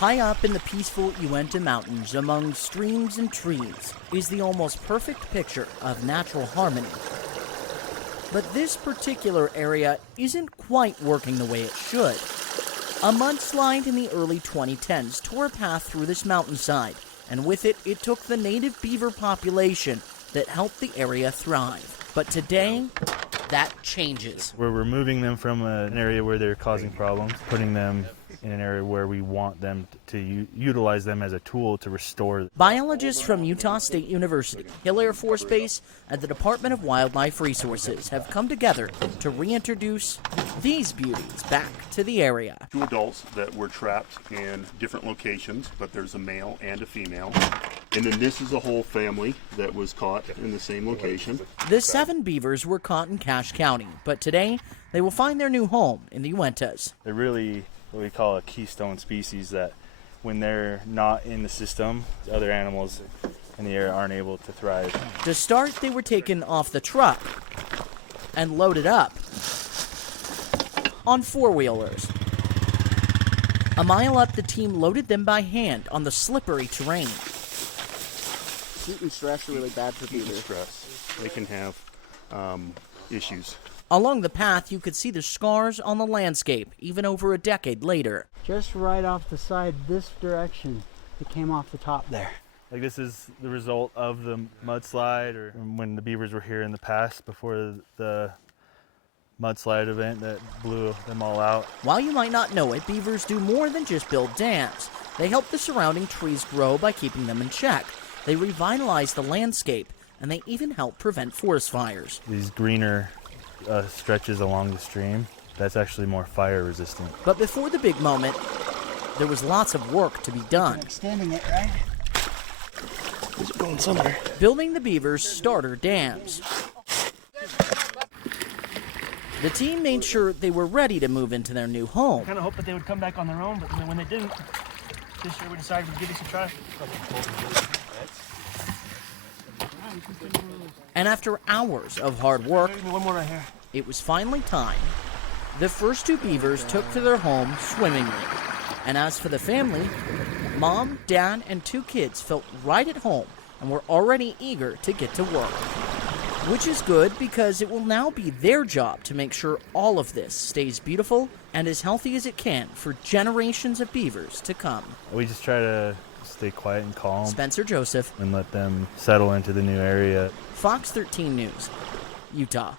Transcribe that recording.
High up in the peaceful Uinta Mountains, among streams and trees, is the almost perfect picture of natural harmony. But this particular area isn't quite working the way it should. A mudslide in the early 2010s tore a path through this mountainside, and with it, it took the native beaver population that helped the area thrive. But today, that changes. We're removing them from an area where they're causing problems, putting them in an area where we want them to utilize them as a tool to restore. Biologists from Utah State University, Hill Air Force Base, and the Department of Wildlife Resources have come together to reintroduce these beauties back to the area. 2 adults that were trapped in different locations, but there's a male and a female. And then this is a whole family that was caught in the same location. The 7 beavers were caught in Cache County, but today they will find their new home in the Uintas. They're really what we call a keystone species that when they're not in the system, other animals in the area aren't able to thrive. To start, they were taken off the truck and loaded up on 4-wheelers. A mile up, the team loaded them by hand on the slippery terrain. Heat and stress are really bad for beavers. Stress. They can have issues. Along the path, you could see the scars on the landscape, even over a decade later. Just right off the side, this direction, it came off the top there. Like this is the result of the mudslide, or when the beavers were here in the past before the mudslide event that blew them all out. While you might not know it, beavers do more than just build dams. They help the surrounding trees grow by keeping them in check. They revitalize the landscape, and they even help prevent forest fires. These greener stretches along the stream, that's actually more fire resistant. But before the big moment, there was lots of work to be done. Extending it, right? It's going somewhere. Building the beavers' starter dams. The team made sure they were ready to move into their new home. I kind of hoped that they would come back on their own, but when they didn't, this year we decided to give this a try. And after hours of hard work, One more right here. it was finally time. The first 2 beavers took to their home swimmingly. And as for the family, Mom, Dad, and 2 kids felt right at home and were already eager to get to work. Which is good because it will now be their job to make sure all of this stays beautiful and as healthy as it can for generations of beavers to come. We just try to stay quiet and calm. Spencer Joseph, And let them settle into the new area. Fox 13 News, Utah.